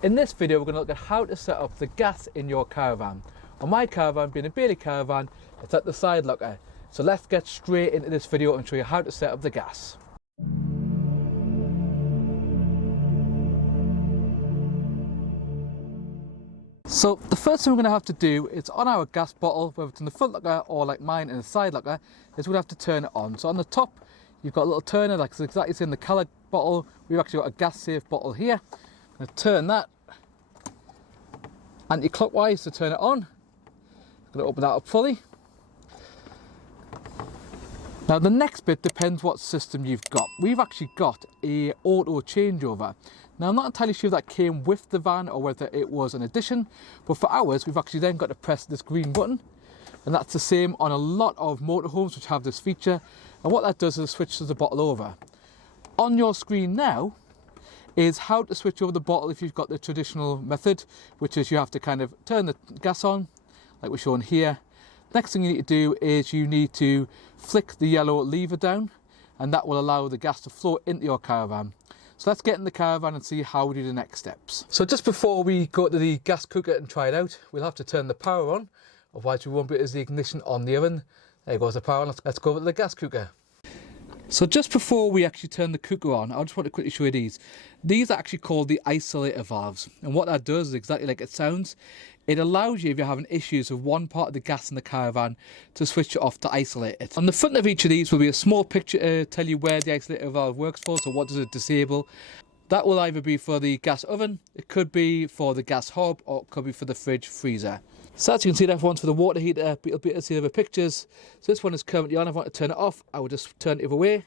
In this video, we're going to look at how to set up the gas in your caravan. On my caravan, being a Bailey caravan, it's at the side locker. So let's get straight into this video and show you how to set up the gas. So the first thing we're going to have to do is on our gas bottle, whether it's in the front locker or like mine in the side locker, is we're going to have to turn it on. So on the top, you've got a little turner like it's exactly as in the colour bottle. We've actually got a gas safe bottle here. I'm going to turn that anti-clockwise to turn it on. I'm going to open that up fully. Now the next bit depends what system you've got. We've actually got a auto changeover. Now I'm not entirely sure if that came with the van or whether it was an addition, but for ours we've actually then got to press this green button, and that's the same on a lot of motorhomes which have this feature, and what that does is it switches the bottle over. On your screen now is how to switch over the bottle if you've got the traditional method, which is you have to kind of turn the gas on like we're showing here. Next thing you need to do is you need to flick the yellow lever down, and that will allow the gas to flow into your caravan. So let's get in the caravan and see how we do the next steps. So just before we go to the gas cooker and try it out, we'll have to turn the power on, otherwise we won't be able to see the ignition on the oven. There goes the power on. Let's go over to the gas cooker. So just before we actually turn the cooker on, I just want to quickly show you these. These are actually called the isolator valves, and what that does is exactly like it sounds. It allows you, if you're having issues with one part of the gas in the caravan, to switch it off to isolate it. On the front of each of these will be a small picture to tell you where the isolator valve works for, so what does it disable. That will either be for the gas oven, it could be for the gas hob, or it could be for the fridge freezer. So as you can see, that one's for the water heater, but you'll be able to see the other pictures. So this one is currently on. If I want to turn it off, I will just turn it the other way.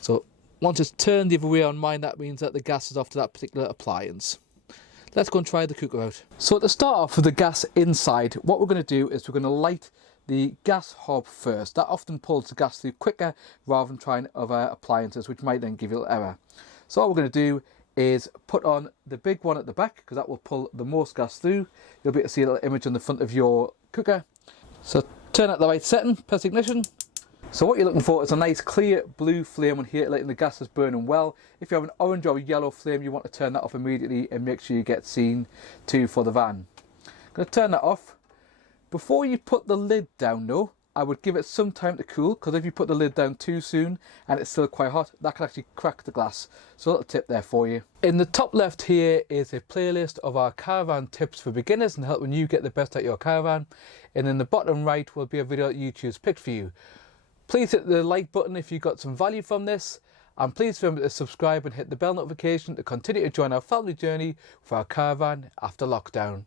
So once it's turned the other way on mine, that means that the gas is off to that particular appliance. Let's go and try the cooker out. So to start off with the gas inside, what we're going to do is we're going to light the gas hob first. That often pulls the gas through quicker rather than trying other appliances, which might then give you a little error. So what we're going to do is put on the big one at the back, because that will pull the most gas through. You'll be able to see a little image on the front of your cooker. So turn at the right setting, press ignition. So what you're looking for is a nice clear blue flame on here, letting the gas is burning well. If you have an orange or a yellow flame, you want to turn that off immediately and make sure you get seen to for the van. I'm going to turn that off. Before you put the lid down though, I would give it some time to cool, because if you put the lid down too soon and it's still quite hot, that can actually crack the glass. So a little tip there for you. In the top left here is a playlist of our caravan tips for beginners and helping you get the best out of your caravan. And in the bottom right will be a video that YouTube's picked for you. Please hit the like button if you got some value from this, and please remember to subscribe and hit the bell notification to continue to join our family journey with our caravan after lockdown.